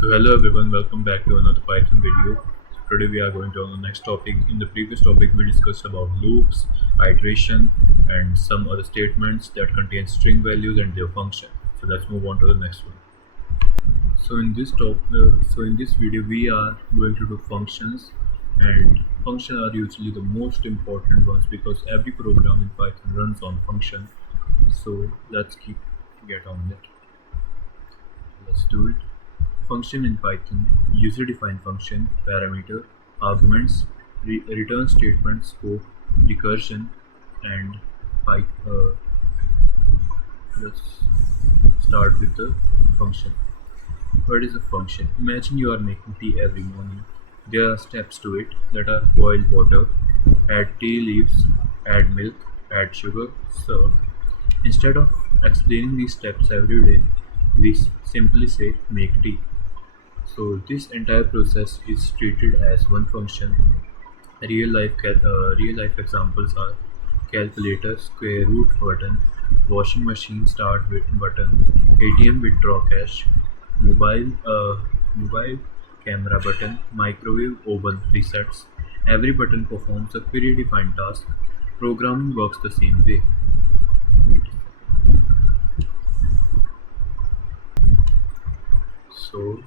So hello everyone, welcome back to another Python video. Today we are going to on the next topic. In the previous topic we discussed about loops, iteration and some other statements that contain string values and their function. So let's move on to the next one. So in this video we are going to do functions, and functions are usually the most important ones because every program in Python runs on function. So get on it. Let's do it. Function in Python: user-defined function, parameter, arguments, return statement, scope, recursion, and Py- uh, let's start with the function. What is a function? Imagine you are making tea every morning. There are steps to it that are: boil water, add tea leaves, add milk, add sugar, serve. Instead of explaining these steps every day, we simply say make tea. So this entire process is treated as one function. Real life examples are calculator square root button, washing machine start with button, ATM withdraw cash, mobile camera button, microwave oven resets. Every button performs a predefined task. Programming works the same way. So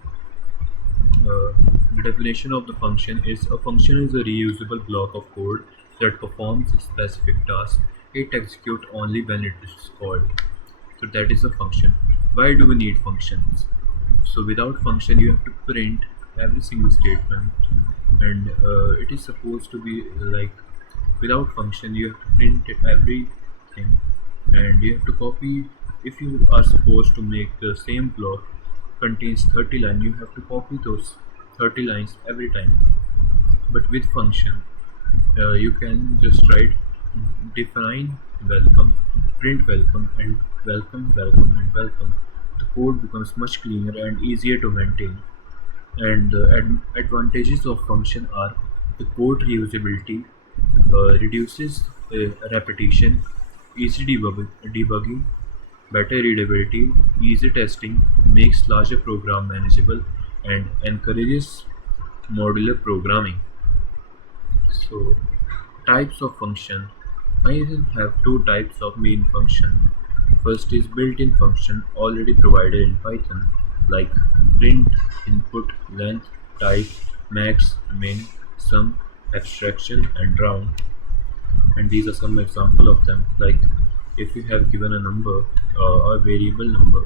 Uh, the definition of the function is: a function is a reusable block of code that performs a specific task. It executes only when it is called. So that is a function. Why do we need functions? So without function, you have to print every single statement, and it is supposed to be like without function, you have to print everything, and you have to copy. If you are supposed to make the same block contains 30 lines, you have to copy those 30 lines every time. But with function, you can just write define welcome, print welcome, and welcome and welcome. The code becomes much cleaner and easier to maintain. And the advantages of function are: the code reusability, reduces repetition, easy debugging, better readability, easy testing, makes larger program manageable, and encourages modular programming. So, types of function. Python have two types of main function. First is built-in function already provided in Python, like print, input, length, type, max, min, sum, abstraction, and round. And these are some example of them, like if you have given a number, a variable number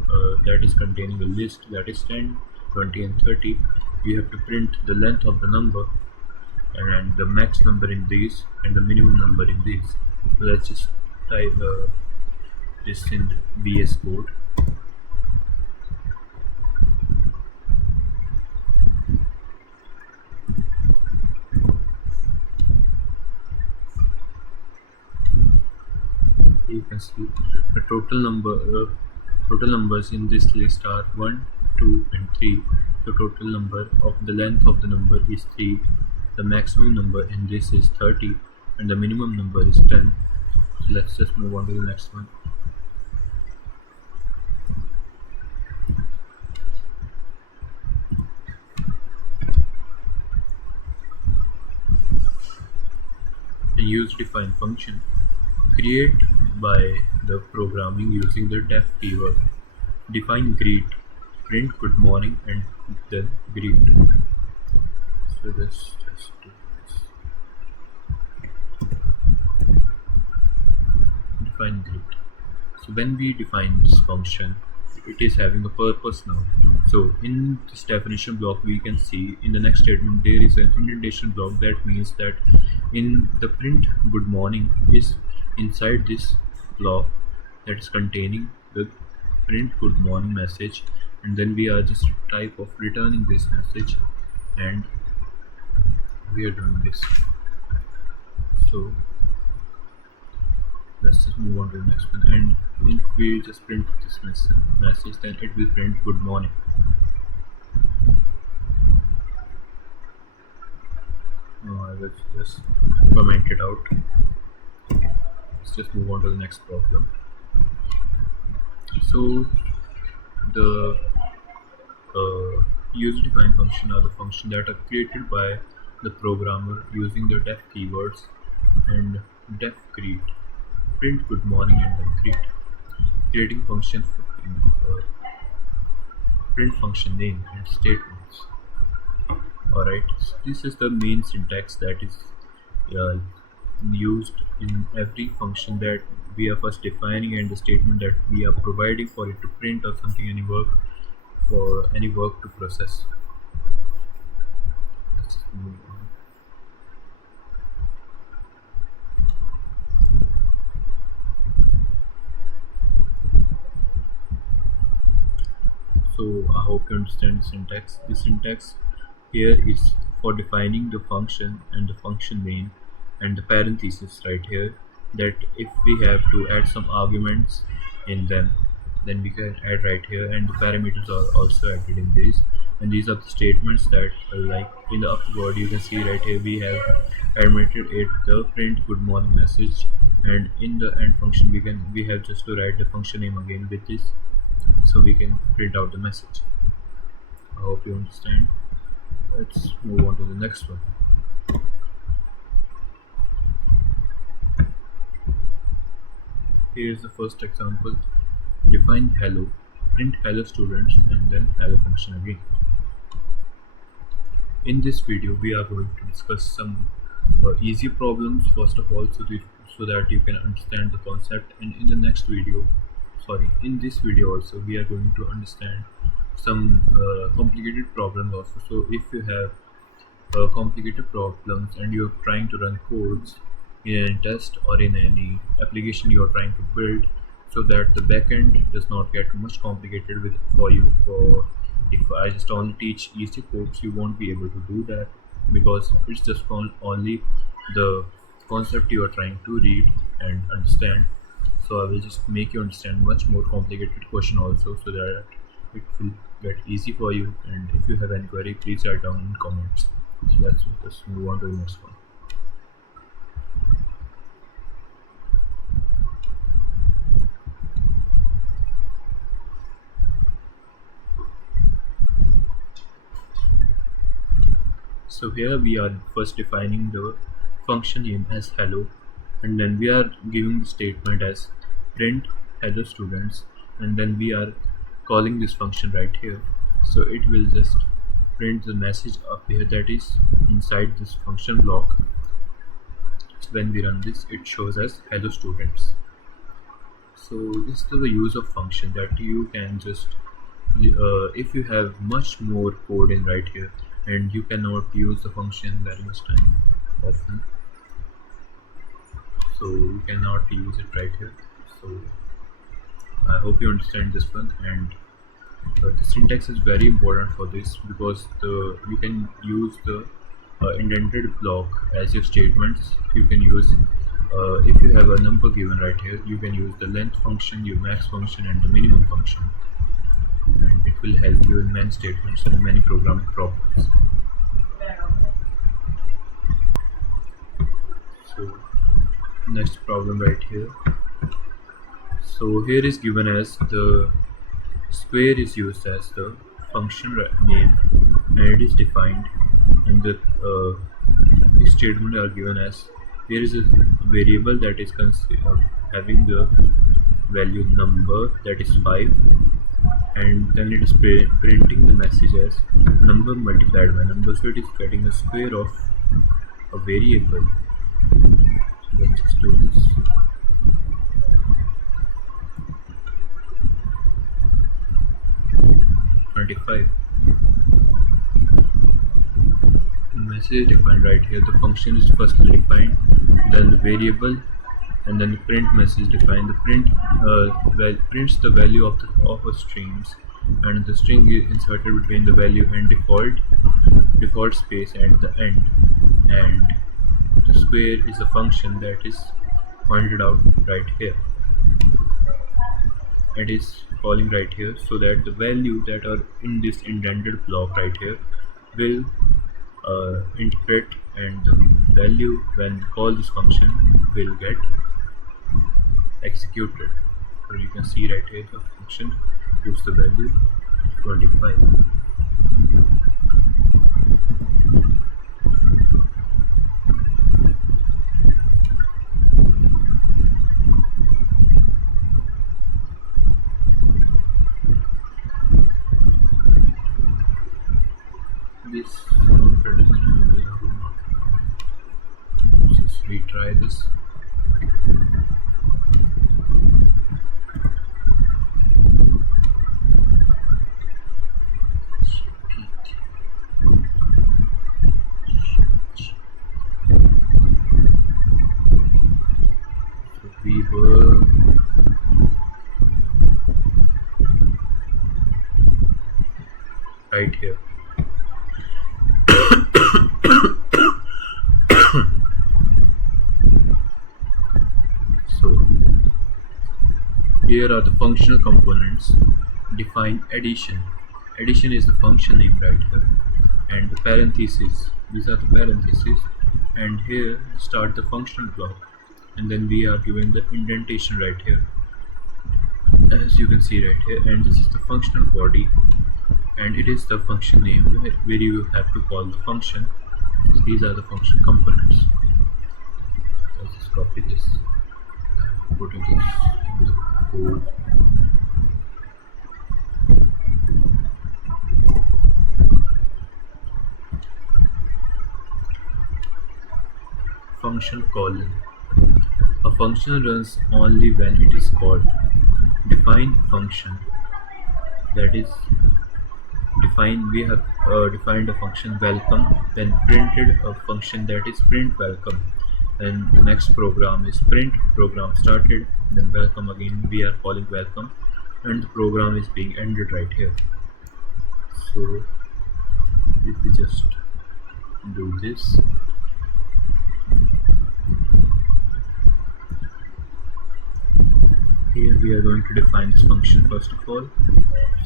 that is containing a list that is 10, 20, and 30, you have to print the length of the number and the max number in these and the minimum number in these. So let's just type this in VS Code. You can see the total numbers in this list are 1, 2, and 3. The total number of the length of the number is 3. The maximum number in this is 30, and the minimum number is 10. So let's just move on to the next one. A use-defined function create by the programming using the def keyword. Define greet, print good morning, and then greet. So let's just do this. Define greet. So when we define this function, it is having a purpose now. So in this definition block, we can see in the next statement there is an indentation block. That means that in the print good morning is inside this block that is containing the print good morning message, and then we are just type of returning this message, and we are doing this. So let's just move on to the next one, and if we just print this message, then it will print good morning. I will just comment it out. Let's just move on to the next problem. So the User-defined functions are the functions that are created by the programmer using the def keywords and def create, print good morning and then create. Creating functions for print function name and statements. Alright, so this is the main syntax that is uh, used in every function that we are first defining and the statement that we are providing for it to print or something, any work for any work to process. Let's move on. So I hope you understand the syntax. The syntax here is for defining the function and the function name and the parenthesis right here, that if we have to add some arguments in them, then we can add right here, and the parameters are also added in this. And these are the statements that like in the upward you can see right here we have admitted it the print good morning message, and in the end function we have just to write the function name again with this, so we can print out the message. I hope you understand. Let's move on to the next one. Here is the first example. Define hello, print hello students, and then hello function again. In this video we are going to discuss some easy problems first of all, so that you can understand the concept, and in the next video, in this video also we are going to understand some complicated problems also. So if you have complicated problems and you are trying to run codes in a test or in any application you are trying to build, so that the backend does not get much complicated with for you. For if I just only teach easy codes, you won't be able to do that, because it's just only the concept you are trying to read and understand. So I will just make you understand much more complicated question also, so that it will get easy for you. And if you have any query, please write down in comments. So let's just move on to the next one. So here we are first defining the function name as hello, and then we are giving the statement as print hello students, and then we are calling this function right here. So it will just print the message up here that is inside this function block. So when we run this, it shows us hello students. So this is the use of function, that you can just if you have much more code in right here and you cannot use the function very much time often, so you cannot use it right here. So I hope you understand this one, and the syntax is very important for this, because you can use the indented block as your statements. You can use if you have a number given right here, you can use the length function, your max function, and the minimum function, and it will help you in many statements and many programming problems. So next problem right here. So here is given as the square is used as the function name, and it is defined, and the statement are given as there is a variable that is having the value number, that is 5, and then it is printing the message as number multiplied by number. So it is getting a square of a variable. So let's just do this. Message defined right here. The function is first defined, then the variable, and then the print message defined. The print prints the value of a strings, and the string is inserted between the value and default space at the end. And the square is a function that is pointed out right here. It is calling right here, so that the value that are in this indented block right here will interpret, and the value when we call this function will get executed. So you can see right here the function gives the value 25. This counter doesn't have a way of just retry this. So we were right here. So here are the functional components. Define addition. Addition is the function name right here, and the parentheses. These are the parentheses, and here start the functional block, and then we are giving the indentation right here, as you can see right here. And this is the functional body, and it is the function name where you have to call the function. So these are the function components. Let's just copy this, putting this in the code. Function calling. A function runs only when it is called. Define function. That is define. We have defined a function welcome, then printed a function that is print welcome. And the next program is print program started, then welcome again. We are calling welcome, and the program is being ended right here. So if we just do this, here we are going to define this function first of all.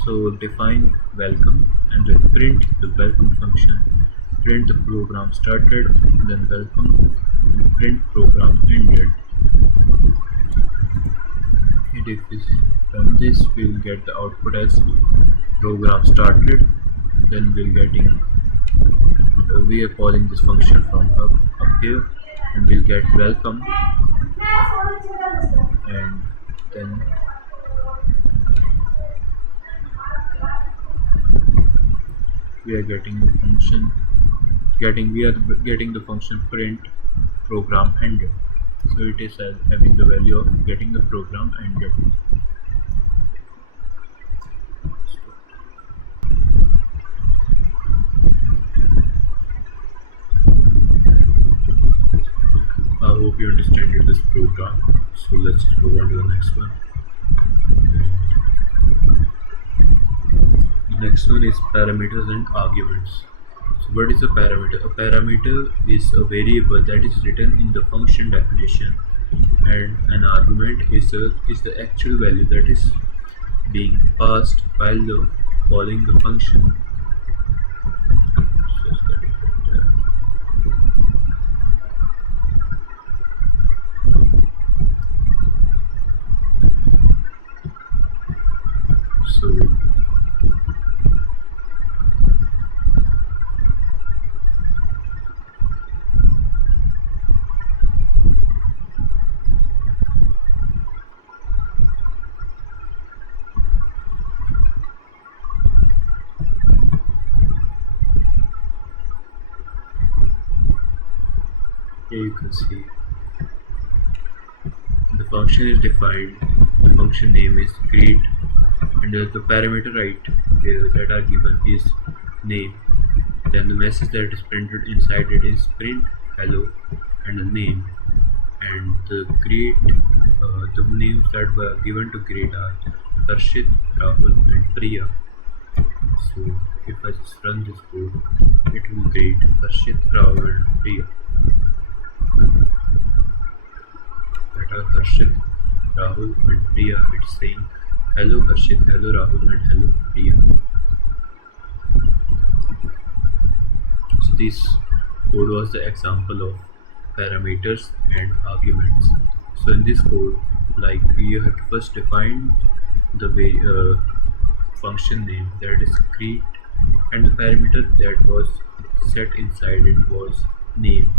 So define welcome and then print the welcome function, print the program started, then welcome, and print program ended. And if we run this, we will get the output as program started. Then we are calling this function from up here, and we'll get welcome, and then we are getting the function getting the function print program ended. So it is having the value of getting the program ended. I hope you understand this program. So let's move on to the next one. The next one is parameters and arguments. So what is a parameter? A parameter is a variable that is written in the function definition, and an argument is the actual value that is being passed while calling the function. So here you can see the function is defined. The function name is greet, and the parameter right here that are given is name. Then the message that is printed inside it is print hello and a name. And the names that were given to greet are Harshit, Rahul, and Priya. So if I just run this code, it will greet Harshit, Rahul, and Priya. That are Harshit, Rahul, and Priya. It's saying hello Harshit, hello Rahul, and hello Priya. So this code was the example of parameters and arguments. So in this code, like, you have to first define the function name, that is greet and the parameter that was set inside it was name,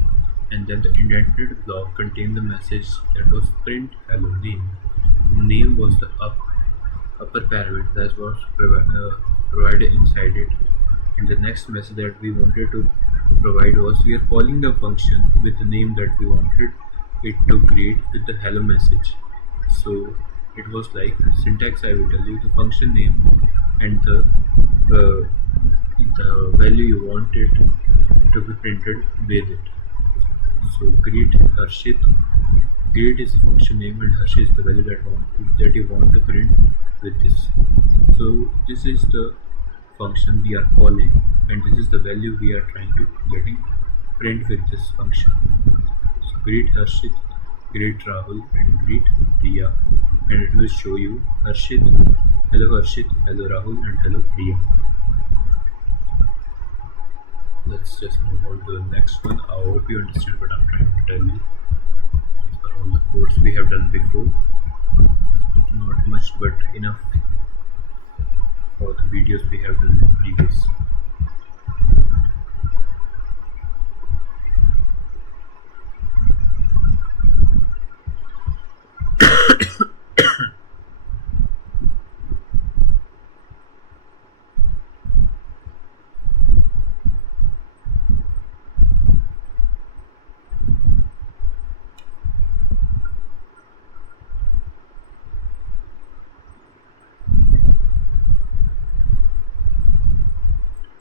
and then the indented block contained the message that was print hello name. Name was the upper parameter that was provided inside it, and the next message that we wanted to provide was we are calling the function with the name that we wanted it to greet with the hello message. So it was like syntax. I will tell you the function name and uh, the value you want it to be printed with it. So greet Harshit. Greet is the function name and Harshit is the value that you want to print with this. So this is the function we are calling, and this is the value we are trying to getting print with this function. So greet Harshit, greet Rahul, and greet Priya, and it will show you Harshit, hello Rahul, and hello Priya. Let's just move on to the next one. I hope you understand what I'm trying to tell you. These are all the codes we have done before. Not much, but enough for the videos we have done in previous.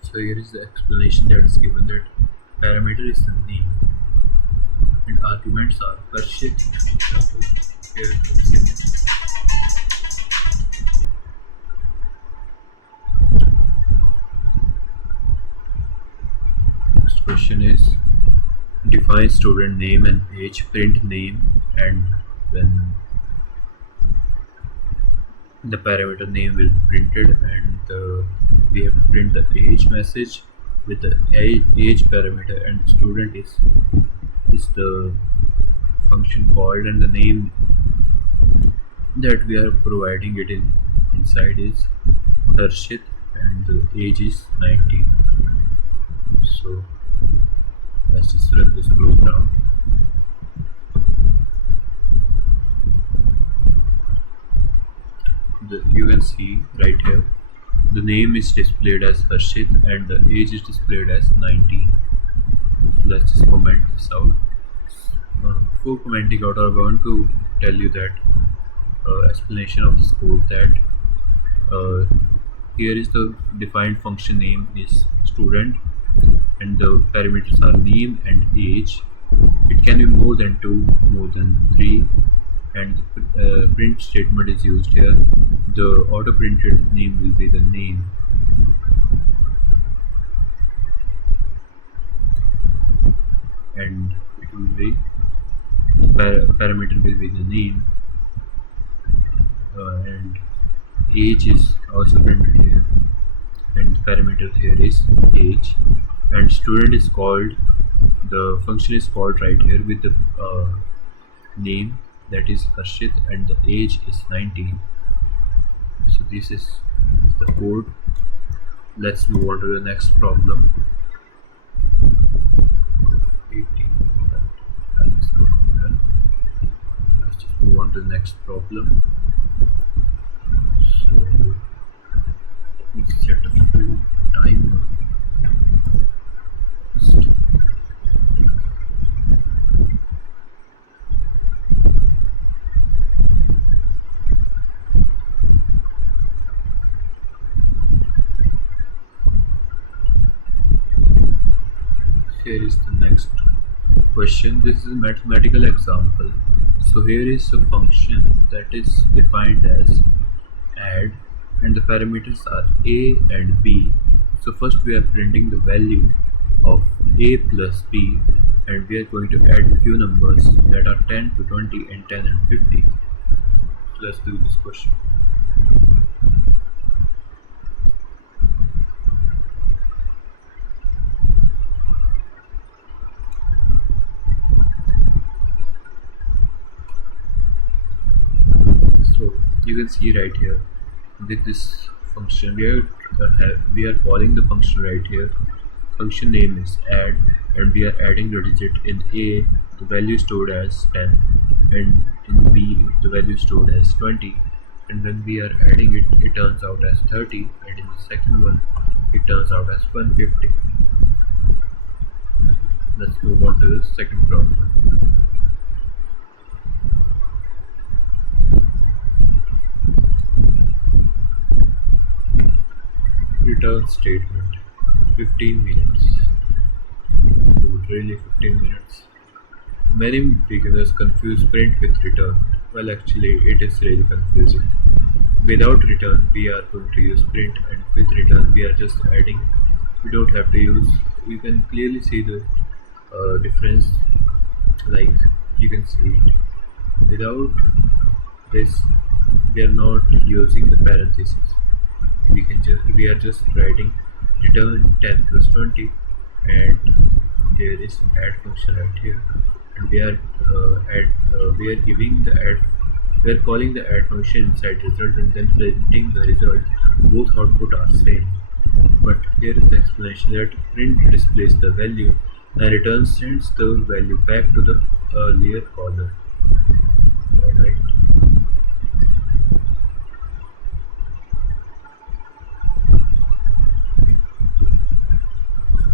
So here is the explanation that is given, that parameter is the name and arguments are Harshit, Rahul, here comes next question is define student name and age, print name, and when the parameter name will be printed, and we have to print the age message with the age parameter, and student is the function called, and the name that we are providing it inside is Harshit, and the age is 19. So let's just run this program. You can see right here the name is displayed as Harshit and the age is displayed as 19. So let's just comment this out. Before commenting out, I want to tell you that explanation of this code, that here is the defined function name is student, and the parameters are name and age. It can be more than 2, more than 3, and the print statement is used here. The auto printed name will be the name, and it will be parameter will be the name, and age is also printed here, and the parameter here is age, and student is called, the function is called right here with the name, that is Harshit, and the age is 19. So this is the code. Let's move on to the next problem. 18. Time is working well. Let's just move on to the next problem. So let me set a few timer. Here is the next question. This is a mathematical example. So here is a function that is defined as add, and the parameters are a and b. So first we are printing the value of a plus b, and we are going to add few numbers that are 10 to 20 and 10 and 50. So let's do this question. So you can see right here with this function. We are calling the function right here. Function name is add, and we are adding the digit. In A the value stored as 10, and in B the value stored as 20, and when we are adding it, it turns out as 30, and in the second one it turns out as 150. Let's move on to the second problem. Return statement, 15 minutes. Dude, really 15 minutes? Many beginners confuse print with return. Well, actually, it is really confusing. Without return, we are going to use print, and with return, we are just adding. We don't have to use. You can clearly see the difference. Like you can see it. Without this, we are not using the parentheses. We are just writing return 10 plus 20, and here is add function right here, and we are giving the add we are calling the add function inside result and then printing the result. Both output are same, but here is the explanation that print displays the value and return sends the value back to the earlier caller. Alright.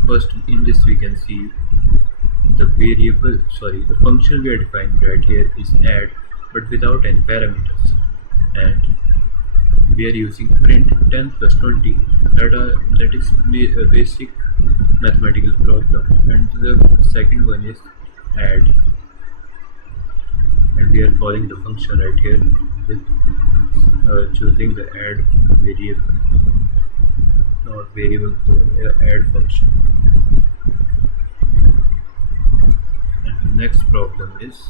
First, in this we can see the function we are defining right here is add, but without any parameters, and we are using print 10 plus 20. That is a basic mathematical problem, and the second one is add, and we are calling the function right here with choosing the add variable, not variable, add function. And the next problem is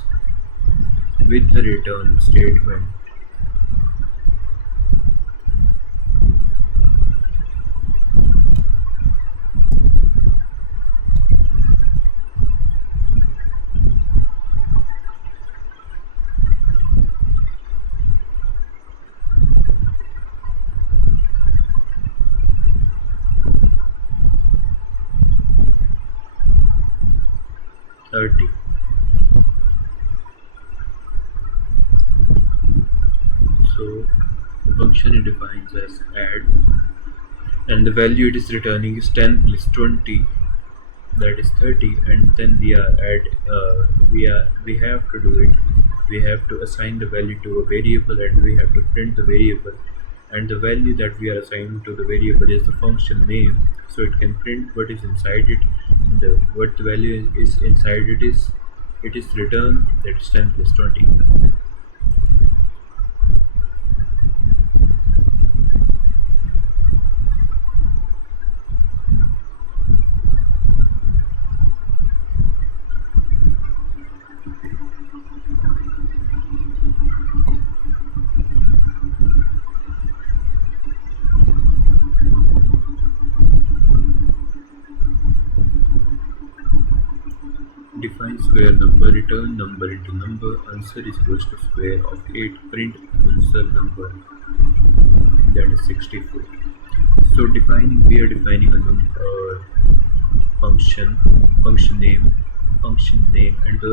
with the return statement. So the function it defines as add, and the value it is returning is 10 plus 20, that is 30, and then we have to do it. We have to assign the value to a variable, and we have to print the variable, and the value that we are assigning to the variable is the function name, so it can print what is inside it. What the value is inside it is return, that is 10 plus 20. Define square number, return number into number, answer is equals to square of 8, print answer number, that is 64. So we are defining a function, function name, and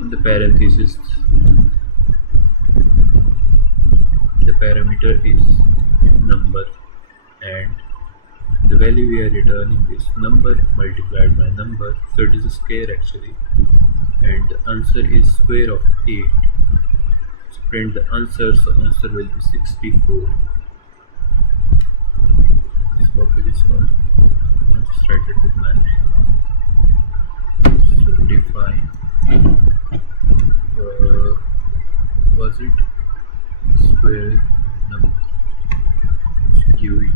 in the parenthesis the parameter is number, and the value we are returning is number multiplied by number, so it is a square actually, and the answer is square of 8. So print the answer, so answer will be 64. Let's copy this one and just write it with my name. So define was it square number, QURE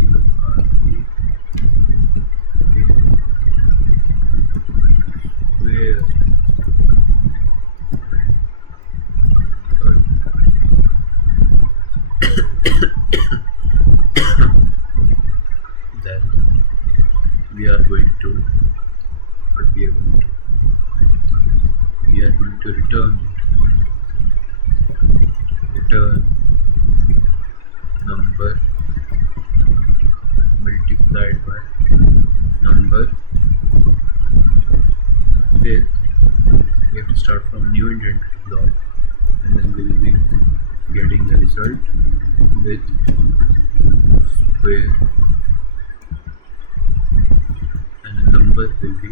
square then we are going to return it. Return multiplied by number with, we have to start from new indented block, and then we will be getting the result with square, and the number will be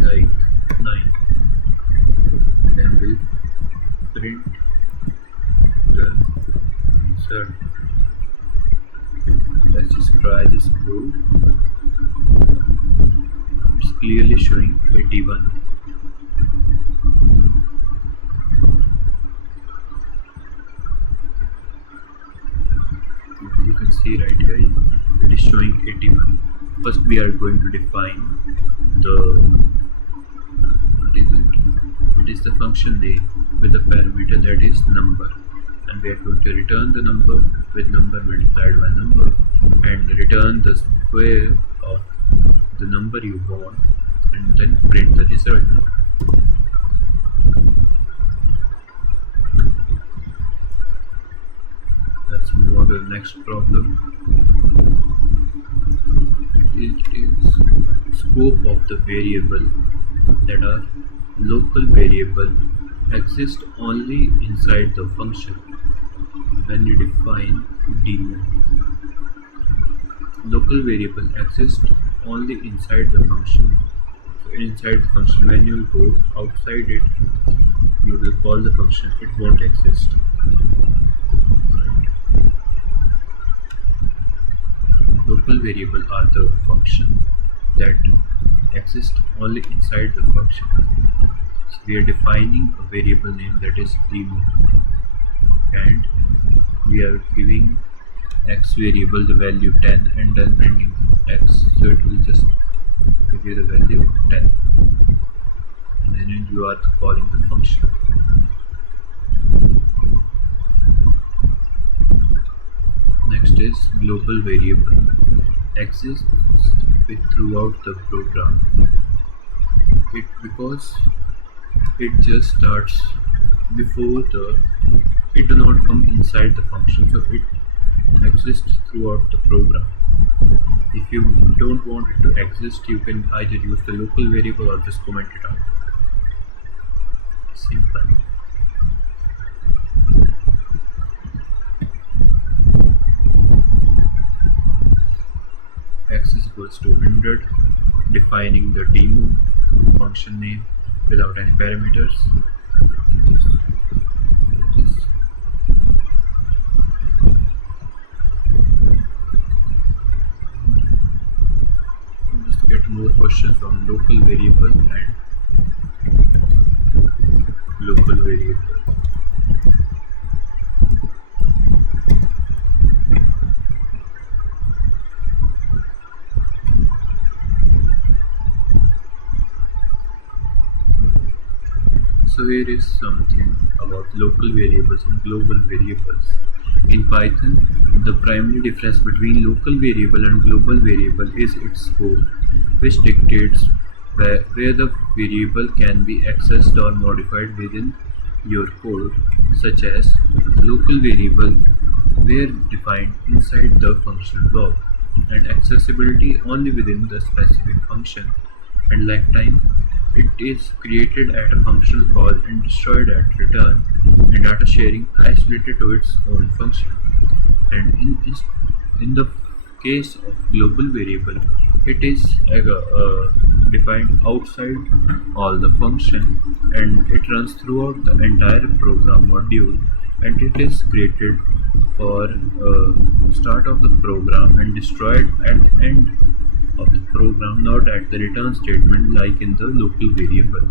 like 9, and then we'll print the result. Let's just try this code. It's clearly showing 81. You can see right here it is showing 81. First we are going to define the, what is it? It is the function name with the parameter that is number, and we are going to return the number with number multiplied by number, and return the square of the number you want, and then print the result. Let's move on to the next problem. It is scope of the variable that are local variable exist only inside the function when you define demo. Local variable exists only inside the function. So inside the function, when you go outside it, you will call the function, it won't exist. Local variable are the function that exist only inside the function. So we are defining a variable name that is demo, and we are giving x variable the value 10 and then printing x, so it will just give you the value 10, and then you are calling the function. Next is global variable exists throughout the program. Because it just starts before it do not come inside the function, so it exists throughout the program. If you don't want it to exist, you can either use the local variable or just comment it out. Simple. X is equals to 100, defining the demo function name without any parameters. Just get more questions on local variable and local variable. So here is something about local variables and global variables. In Python, the primary difference between local variable and global variable is its scope, which dictates where the variable can be accessed or modified within your code, such as local variable were defined inside the function block, and accessibility only within the specific function, and lifetime it is created at a function call and destroyed at return, and data sharing isolated to its own function. And in the case of global variable, it is defined outside all the function, and it runs throughout the entire program module, and it is created for start of the program and destroyed at the end of the program, not at the return statement like in the local variable.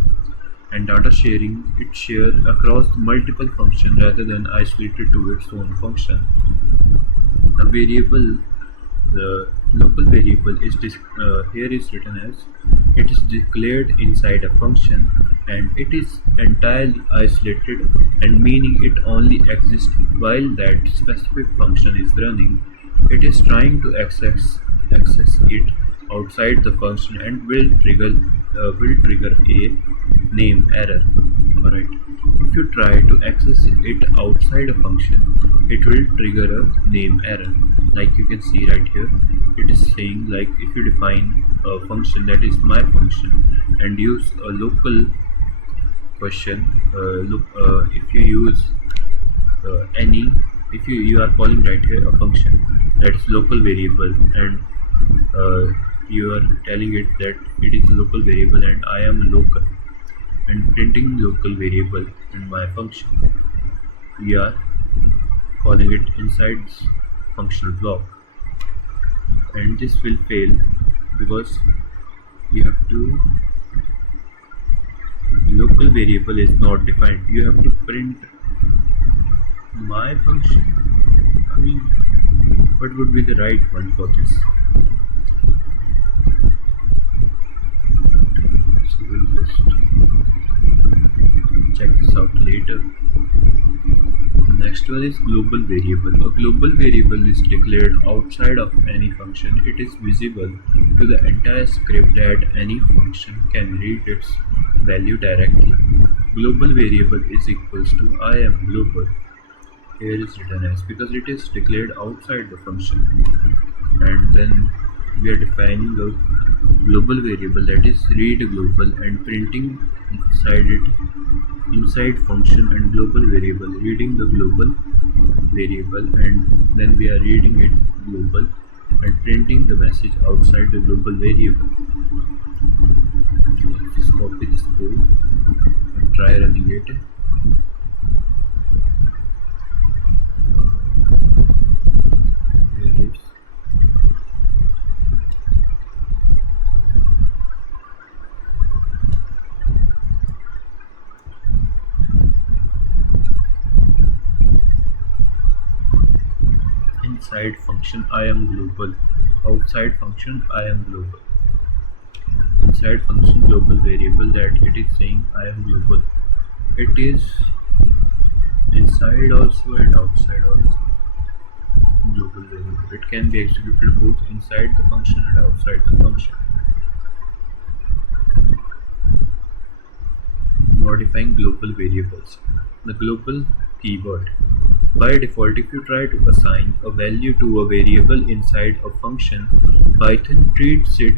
And data sharing, it shared across multiple functions rather than isolated to its own function. A variable, the local variable is here is written as it is declared inside a function, and it is entirely isolated, and meaning it only exists while that specific function is running. It is trying to access it outside the function and will trigger a name error. Alright, if you try to access it outside a function, it will trigger a name error, like you can see right here. It is saying like if you define a function that is my function and use a local question, look if you use any if you are calling right here a function that is local variable, and you are telling it that it is local variable and I am local, and printing local variable in my function, we are calling it inside this functional block, and this will fail because you have to local variable is not defined. You have to print my function. I mean, what would be the right one for this? So we'll just check this out later. The next one is global variable. A global variable is declared outside of any function. It is visible to the entire script that any function can read its value directly. Global variable is equals to I am global. Here is written as because it is declared outside the function, and then we are defining a global variable that is read global and printing inside it inside function and global variable, reading the global variable, and then we are reading it global and printing the message outside the global variable. Let's just copy this code and try running it. Here it is. Inside function I am global, outside function I am global. Inside function global variable that it is saying I am global. It is inside also and outside also. Global variable. It can be executed both inside the function and outside the function. Modifying global variables. The global keyword. By default, if you try to assign a value to a variable inside a function, Python treats it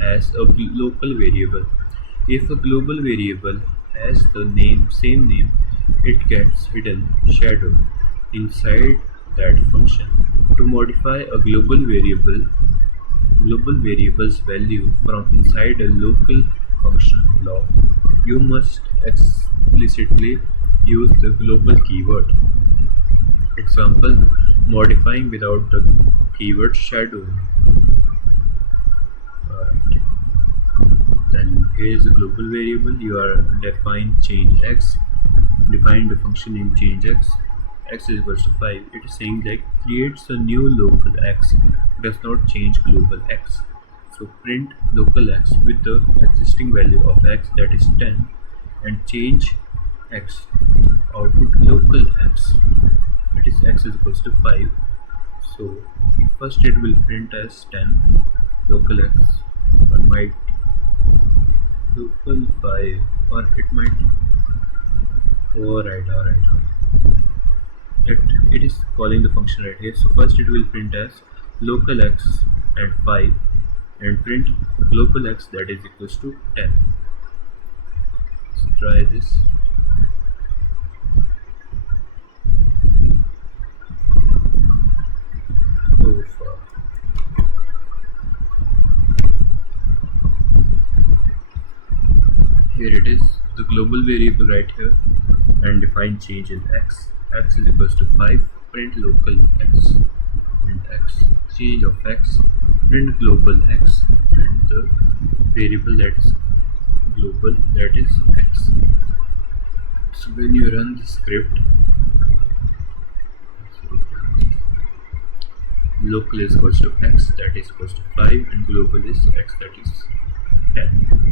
as a local variable. If a global variable has the same name, it gets hidden shadow inside that function. To modify a global variable's value from inside a local function block, you must explicitly use the global keyword. Example, modifying without the keyword shadow. Alright. Then here is a global variable. You are define change x. Define the function name change x. X is equals to 5. It is saying that creates a new local x, does not change global x. So print local x with the existing value of x, that is 10, and change x. Output local x, that is x is equals to 5. So first it will print as 10 local x, or might local 5, or it might alright. It is calling the function right here. So first it will print as local x and 5 and print global x, that is equals to 10. Let's try this. So far. Here it is, the global variable right here, and define change in x. X is equals to 5, print local x and x, change of x, print global x, and the variable that is global, that is x. So when you run the script, local is equals to x, that is equals to 5, and global is x, that is 10.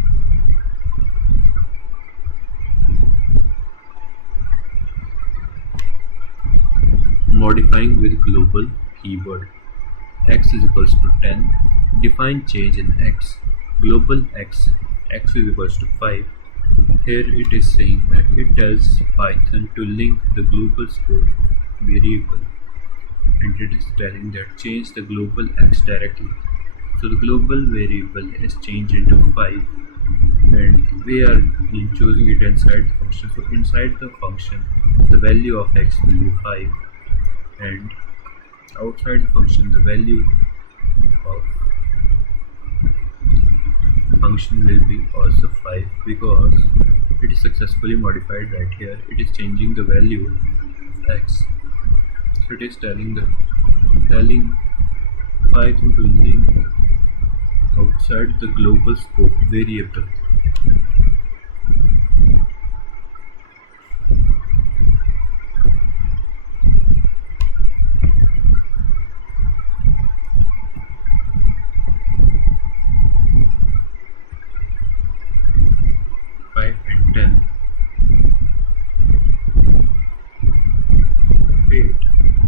Modifying with global keyword. X is equals to 10. Define change in x. Global x. X is equals to 5. Here it is saying that it tells Python to link the global scope variable and it is telling that change the global x directly. So the global variable is changed into 5 and we are choosing it inside the function. So inside the function the value of x will be 5 and outside the function the value of function will be also 5 because it is successfully modified right here. It is changing the value of x. So it is telling Python to link outside the global scope variable. Five and 10. Wait,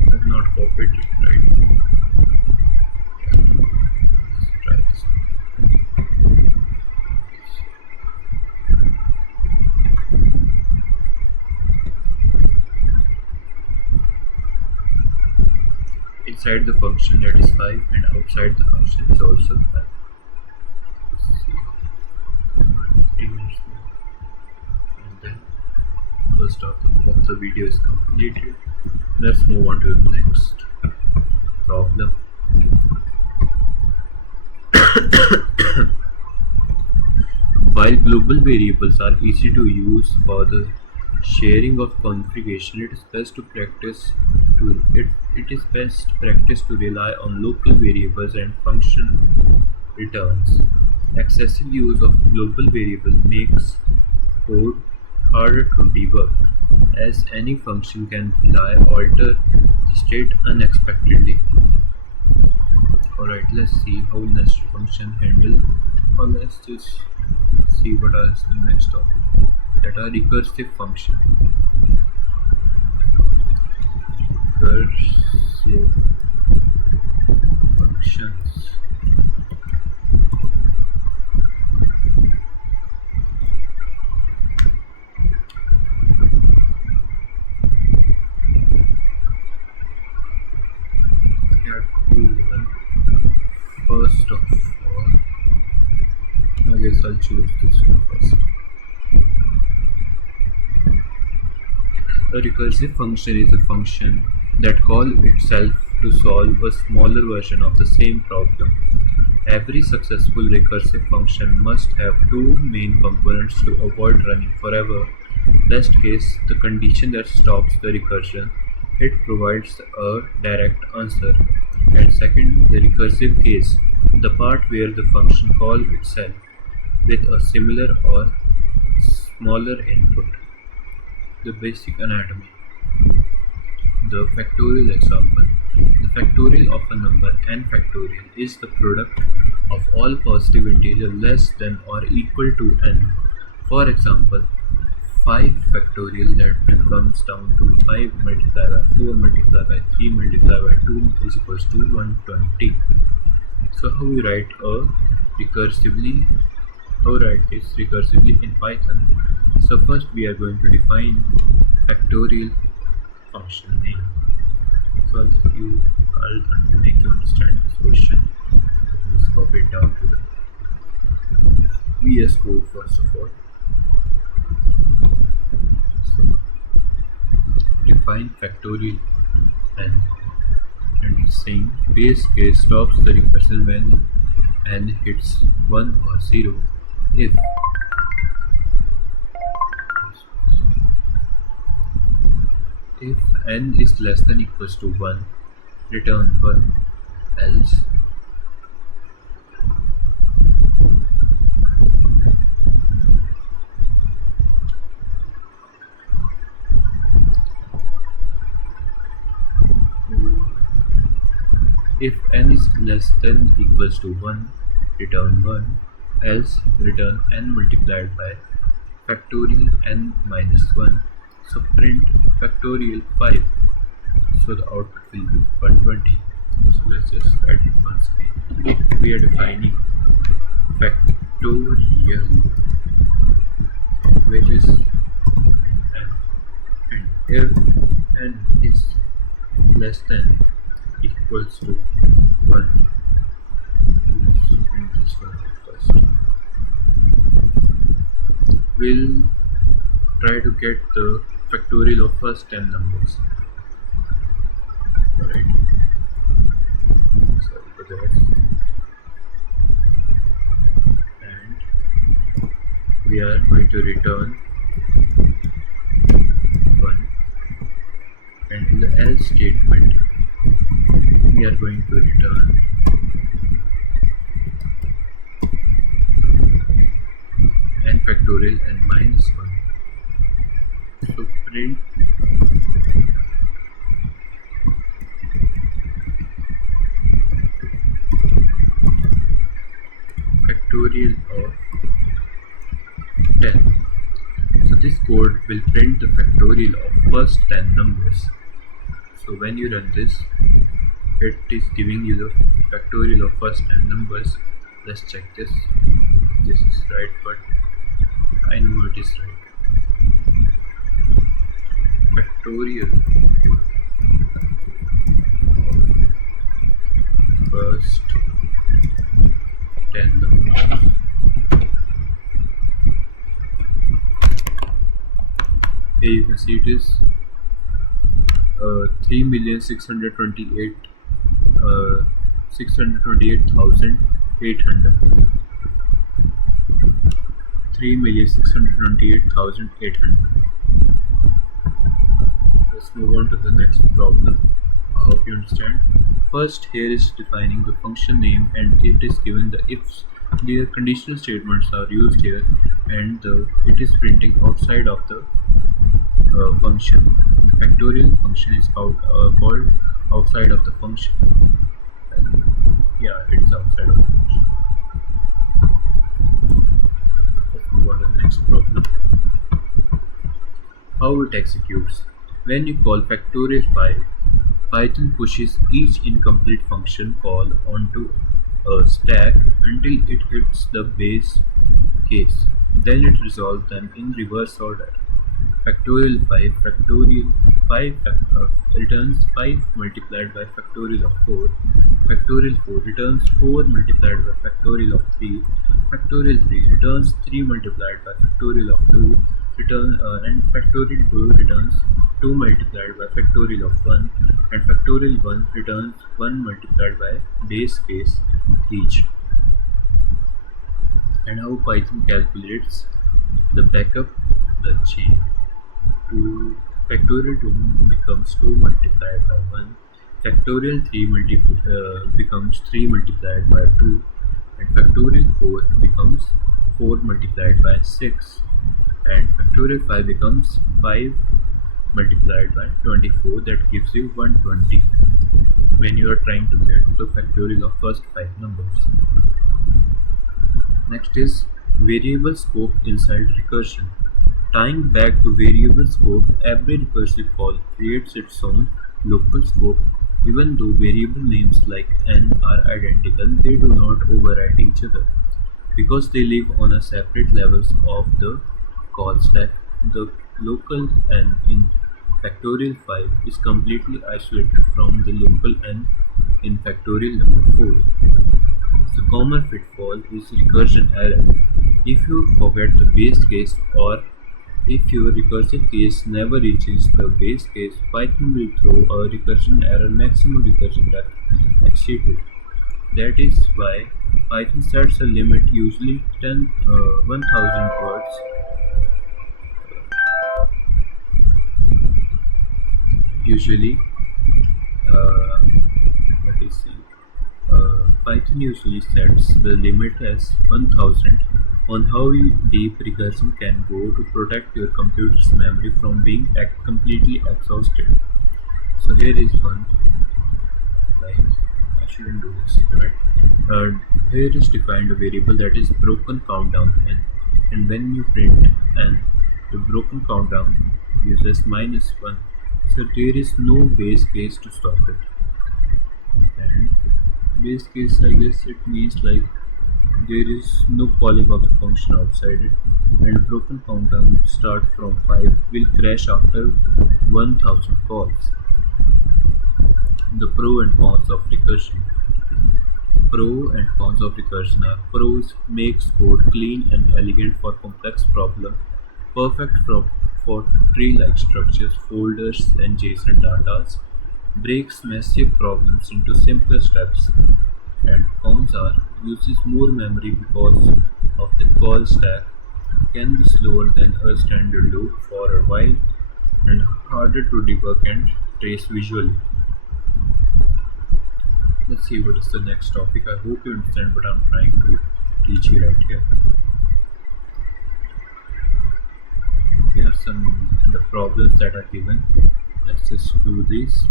I have not copied it right. Yeah, let's try this. Inside the function that is 5 and outside the function is also 5. Let's see. 3 minutes more. And then first of the video is completed. Let's move on to the next problem. While global variables are easy to use for the sharing of configuration, it is best to rely on local variables and function returns. Excessive use of global variable makes code harder to debug, as any function can alter the state unexpectedly. Alright, let's see how nested function handle, or let's just see what is the next topic, that are recursive function. Recursive functions. Here first of all, I guess I'll choose this one first. A recursive function is a function that calls itself to solve a smaller version of the same problem. Every successful recursive function must have two main components to avoid running forever. Best case, the condition that stops the recursion. It provides a direct answer. And second, the recursive case, the part where the function calls itself with a similar or smaller input. The basic anatomy. The factorial example. The factorial of a number n factorial is the product of all positive integers less than or equal to n. For example, 5 factorial that comes down to 5 multiplied by 4 multiplied by 3 multiplied by 2 is equals to 120. So how we write this recursively in Python? So first we are going to define factorial function name. So I'll make you understand this question. Let's copy it down to the VS Code first of all. So define factorial and it's saying base case stops the recursion when n hits 1 or 0 if n is less than equals to 1, return 1, else if n is less than equals to 1, return 1, else return n multiplied by factorial n minus 1. So print factorial 5. So the output will be 120. So let's just write it once again. We are defining factorial, which is n, and if n is less than equals to 1. Let's print this one first. We'll try to get the factorial of first 10 numbers. Alright, sorry for that. And we are going to return 1, and in the else statement we are going to return n factorial n minus 1. So print factorial of 10. So this code will print the factorial of first 10 numbers. So when you run this, it is giving you the factorial of first 10 numbers. Let's check this. This is right, but I know it is right. Factorial of first 10 numbers. Here you can see it is 3,628,800. 3,628,800. Let's move on to the next problem. I hope you understand. First, here is defining the function name, and it is given the ifs. Their conditional statements are used here, and it is printing outside of the function. The factorial function is called outside of the function. And yeah, it is outside of the function. Let's move on to the next problem. How it executes. When you call factorial 5, Python pushes each incomplete function call onto a stack until it hits the base case. Then it resolves them in reverse order. Factorial 5 returns 5 multiplied by factorial of 4. Factorial 4 returns 4 multiplied by factorial of 3. Factorial 3 returns 3 multiplied by factorial of 2. And factorial 2 returns 2 multiplied by factorial of 1. And factorial 1 returns 1 multiplied by base case each. And how Python calculates the backup the chain. 2 factorial 2 becomes 2 multiplied by 1. Factorial 3 becomes 3 multiplied by 2. And factorial 4 becomes 4 multiplied by 6. And factorial 5 becomes 5 multiplied by 24. That gives you 120 when you are trying to get the factorial of first 5 numbers. Next is variable scope inside recursion. Tying back to variable scope, every recursive call creates its own local scope. Even though variable names like n are identical, they do not override each other. Because they live on a separate levels of the call stack, the local n in factorial 5 is completely isolated from the local n in factorial number 4. The common pitfall is recursion error. If you forget the base case, or if your recursive case never reaches the base case, Python will throw a recursion error maximum recursion depth exceeded. That is why Python sets a limit, usually 1000 words. Python usually sets the limit as 1000 on how deep recursion can go to protect your computer's memory from being completely exhausted. So here is one. Like, I shouldn't do this, right? Here is defined a variable that is broken countdown n, and when you print n, the broken countdown uses -1. So there is no base case to stop it. And base case, I guess it means like there is no calling of the function outside it, and broken countdown start from 5 will crash after 1000 calls. The pro and cons of recursion. Pro and cons of recursion are: pros makes code clean and elegant for complex problems, perfect for tree-like structures, folders, and JSON datas, breaks massive problems into simpler steps. And cons are: uses more memory because of the call stack, can be slower than a standard loop for a while, and harder to debug and trace visually. Let's see what is the next topic. I hope you understand what I'm trying to teach you right here. Here are some the problems that are given. Let's just do this.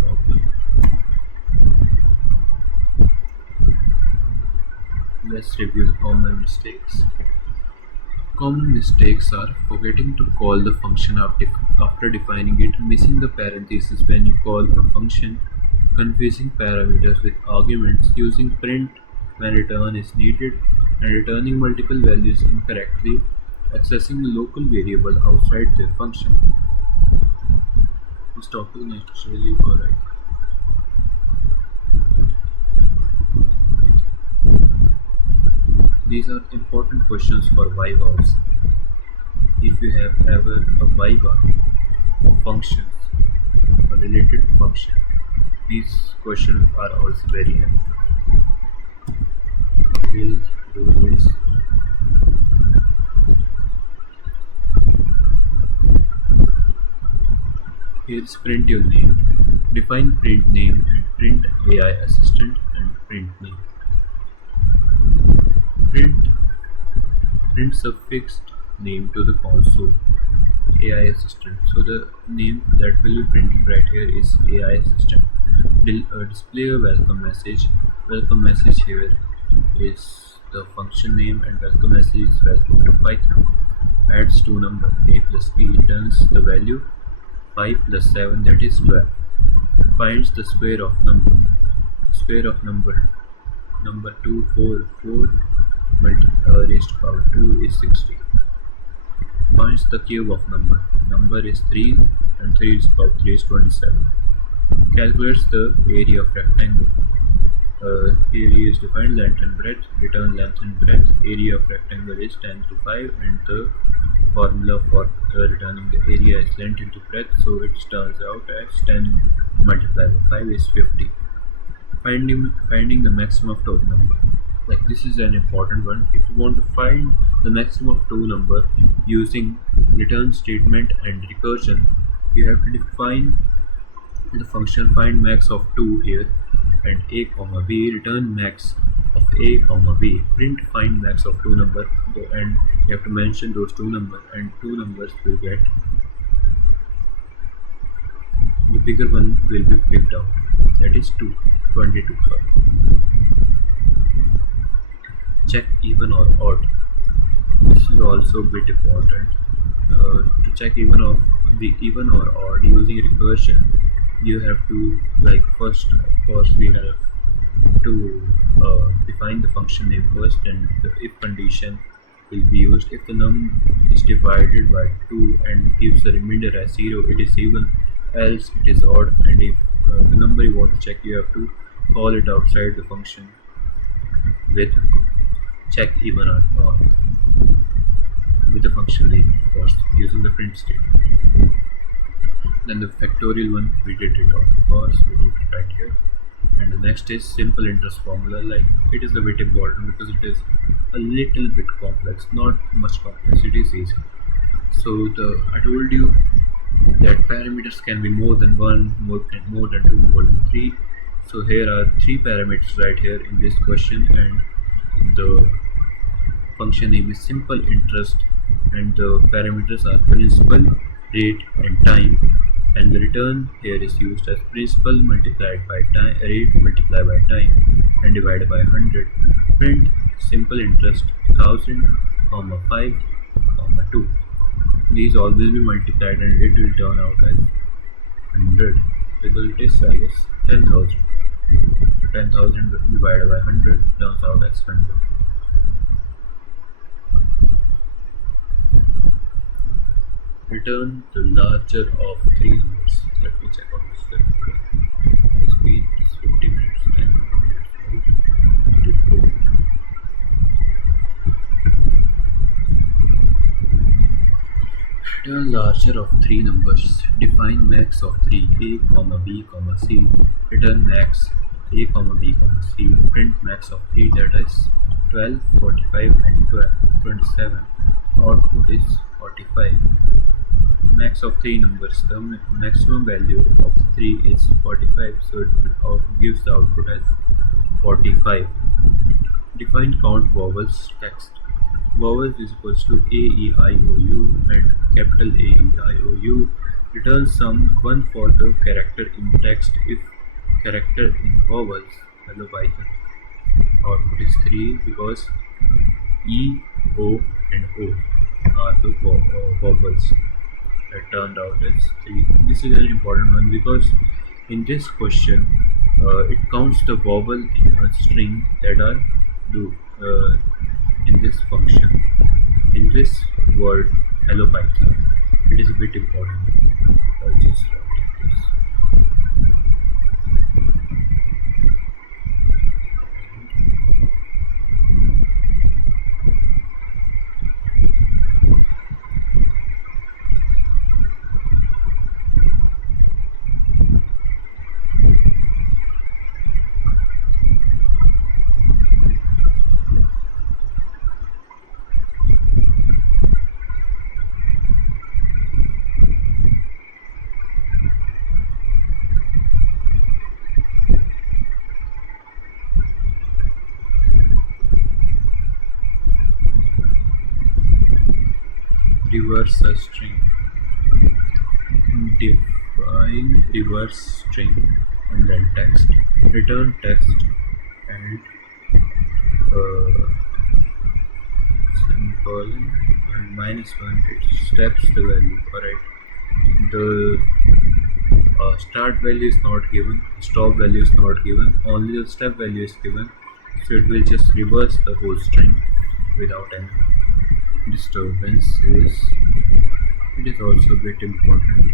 Problem. Let's review the common mistakes. Common mistakes are forgetting to call the function after defining it, missing the parenthesis when you call a function, confusing parameters with arguments, using print when return is needed, and returning multiple values incorrectly, accessing a local variable outside the function. This topic is really alright. These are important questions for Viva also. If you have ever a Viva of functions or related function, these questions are also very helpful. We'll do this. Here's print your name. Define print name and print AI assistant and print name. Print print suffixed name to the console. AI assistant. So the name that will be printed right here is AI assistant. Display a welcome message. Welcome message here is the function name, and welcome message is welcome to Python. Adds two number. A plus b returns the value 5 plus 7, that is 12. Finds the square of number. Square of number 2 4 4 raised to power 2 is 60. Finds the cube of number. Number is 3 and 3 is about 3 is 27. Calculates the area of rectangle. Area is defined length and breadth. Return length and breadth. Area of rectangle is 10 to 5, and the formula for returning the area is length into breadth, so it turns out as 10 multiplied by 5 is 50. Finding the maximum of total number. Like, this is an important one. If you want to find the maximum of two number using return statement and recursion, you have to define the function find max of 2 here, and a comma b return max of a comma b, print find max of two number, and you have to mention those two numbers, and two numbers will get the bigger one will be picked out, that is 22. Sorry. Check even or odd. This is also a bit important. To check even or odd using recursion, you have to, like, first of course we have to define the function name first, and the if condition will be used. If the num is divided by 2 and gives the remainder as 0, it is even, else it is odd. And if the number you want to check, you have to call it outside the function with check even or odd with the function name, of course, using the print statement. Then the factorial one, we did it, of course, we did it right here. And the next is simple interest formula. Like, it is a bit important because it is a little bit complex, not much complex, it is easy. So I told you that parameters can be more than one, more than two, more than three. So here are three parameters right here in this question, and the function name is simple interest, and the parameters are principal, rate, and time. And the return here is used as principal multiplied by time, rate multiplied by time, and divided by 100. Print simple interest 1000, 5, 2. These all will be multiplied and it will turn out as 100. Result is, I guess, 10,000. So 10,000 divided by 100 turns out as 100. return the larger of three numbers. Let me check on this. Speed is 50 minutes and 1 minute more to go. Return larger of three numbers. Define max of 3 a, comma b, comma c. Return max a, comma b, comma c. Print max of 3, that is 12, 45 and 12, 27. Output is 45. Max of three numbers. The maximum value of 3 is 45, so it gives the output as 45. Define count vowels text. Vowels is equals to A, E, I, O, U and capital A, E, I, O, U. Return sum 1 for the character in text if character in vowels. Hello Python. Output is 3 because E, O and O are the vowels. It turned out as 3. This is an important one because in this question it counts the vowel in a string that are in this function. In this word hello Python, it is a bit important. I'll just write this. Reverse a string. Define reverse string and then text. Return text and semicolon and -1. It steps the value. Alright. The start value is not given, stop value is not given, only the step value is given, so it will just reverse the whole string without any disturbances. It is also a bit important.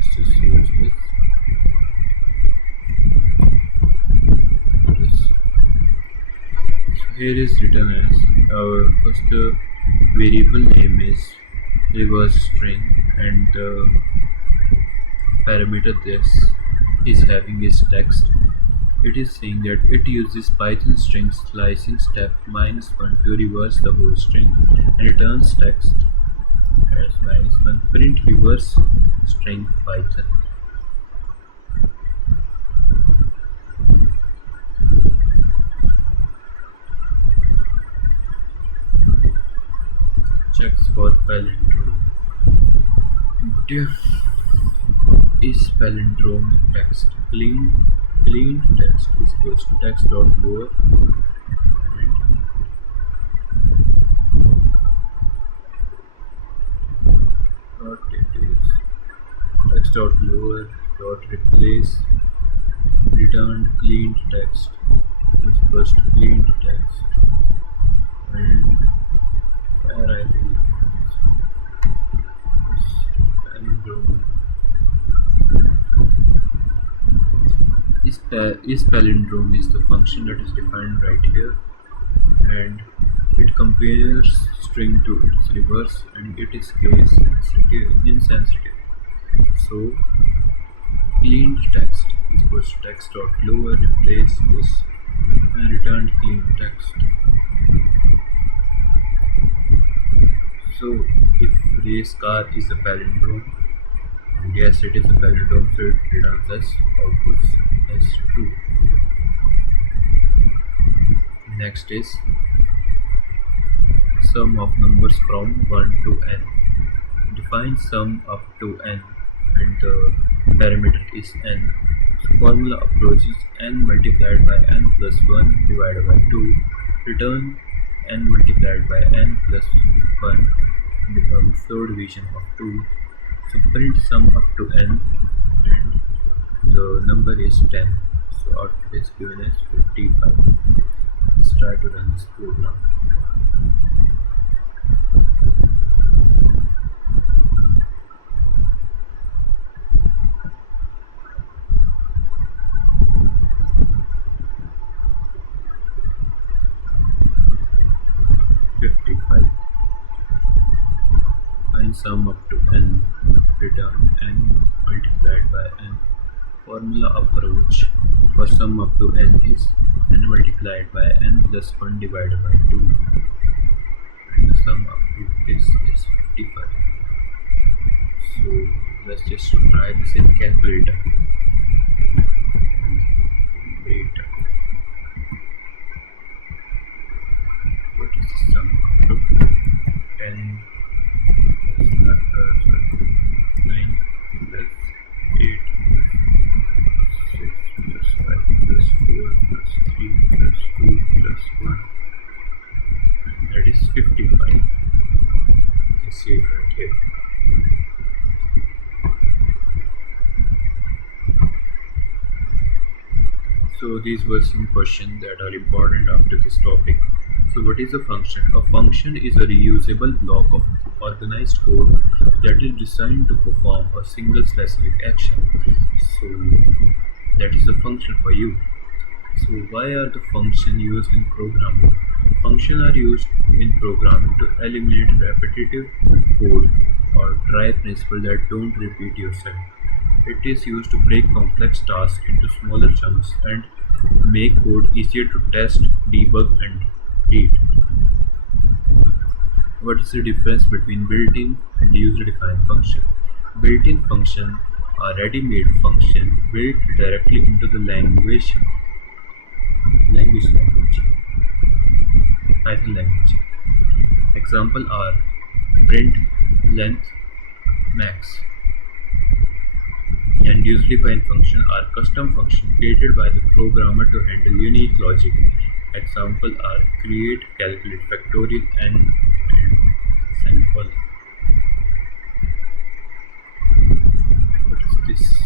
Let's just use this. So here is written as our first variable name is reverse string and the parameter this is having is text. It is saying that it uses Python string slicing step -1 to reverse the whole string and returns text as -1. Print reverse string Python. Checks for palindrome. Diff is palindrome text. Clean text is equals to text.lower and what it is text.lower dot replace returned cleaned text is equals to cleaned text and where I will this palindrome is palindrome is the function that is defined right here, and it compares string to its reverse and it is case insensitive. So cleaned text is equals to text.lower replace this and returned clean text. So if race car is a palindrome, and yes it is a palindrome, so it returns as outputs as true. Next is sum of numbers from 1 to n. Define sum up to n and the parameter is n. So formula approaches n multiplied by n plus 1 divided by 2. Return n multiplied by n plus 1 becomes third division of 2. So print sum up to n and the number is 10. So output is given as 55. Let's try to run this program. function sum up to n, return n multiplied by n. Formula approach for sum up to n is n multiplied by n plus 1 divided by 2, and the sum up to this is 55. So let's just try this in calculator. Wait, what is the sum up to 10 plus 9 plus 8 plus 6 plus 5 plus 4 plus 3 plus 2 plus 1, that is 55. You can see it right here. So these were some questions that are important after this topic. So what is a function? A function is a reusable block of organized code that is designed to perform a single specific action. So that is a function for you. So why are the functions used in programming? Functions are used in programming to eliminate repetitive code or try principles that don't repeat yourself. It is used to break complex tasks into smaller chunks and make code easier to test, debug, and read. What is the difference between built-in and user-defined function? Built-in functions are ready-made functions built directly into the language, Python language. Example are print, length, max. And user-defined functions are custom functions created by the programmer to handle unique logic. Examples are create, calculate, factorial, and sample. What is this?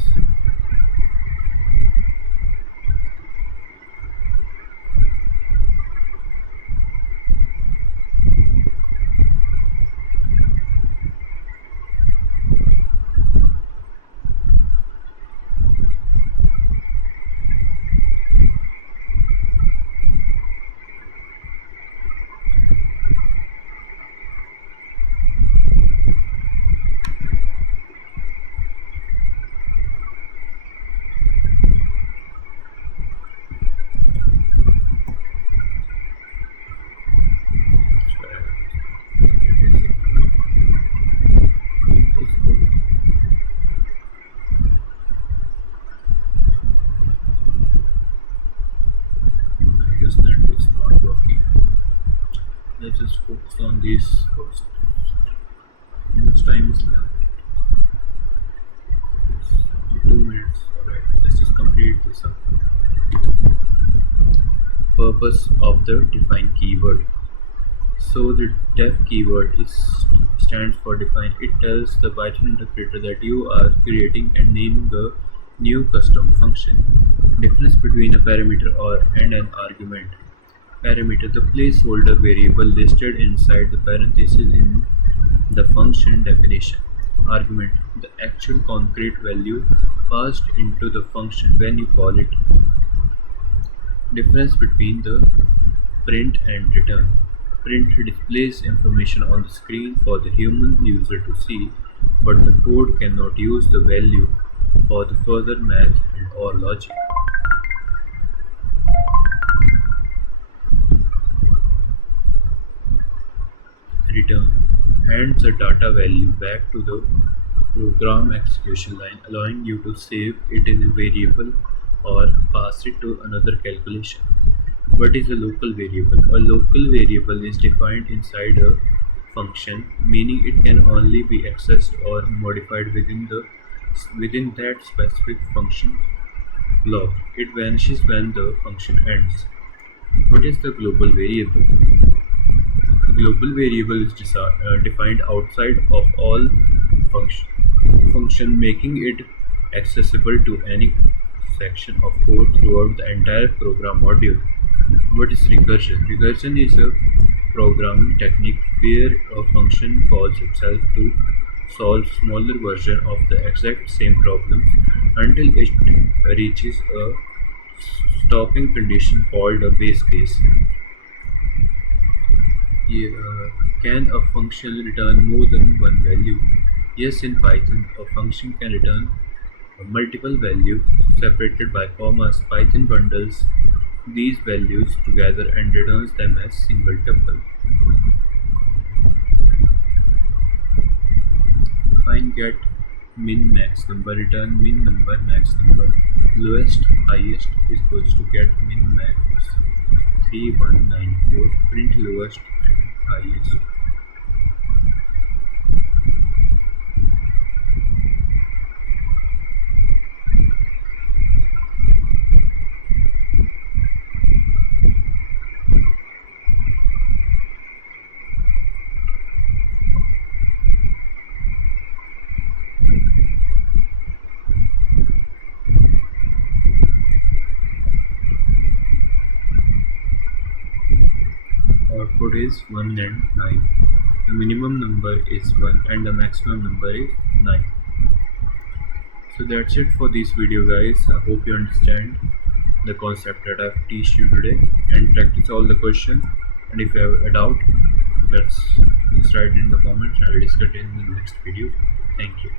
I guess that is not working. Let's just focus on this first. How much time is left? It's 2 minutes. Alright, let's just complete this up. Purpose of the define keyword. So the def keyword stands for define. It tells the Python interpreter that you are creating and naming a new custom function. Difference between a parameter and an argument. Parameter, the placeholder variable listed inside the parenthesis in the function definition. Argument, the actual concrete value passed into the function when you call it. Difference between the print and return. Print displays information on the screen for the human user to see, but the code cannot use the value for the further math and or logic. Return hands the data value back to the program execution line, allowing you to save it in a variable or pass it to another calculation. What is a local variable? A local variable is defined inside a function, meaning it can only be accessed or modified within that specific function block. It vanishes when the function ends. What is the global variable? A global variable is defined outside of all function, making it accessible to any section of code throughout the entire program module. What is recursion? Recursion is a programming technique where a function calls itself to solve smaller version of the exact same problem until it reaches a stopping condition called a base case. Yeah, can a function return more than one value? Yes, in Python, a function can return multiple values separated by commas. Python bundles these values together and returns them as single tuple. Find get min max number, return min number max number. Lowest highest is equals to get min max 3194. Print lowest and highest. Output is 1 and 9. The minimum number is 1 and the maximum number is 9. So that's it for this video, guys. I hope you understand the concept that I've teached you today and practice all the questions. And if you have a doubt, let's just write in the comments and I'll discuss it in the next video. Thank you.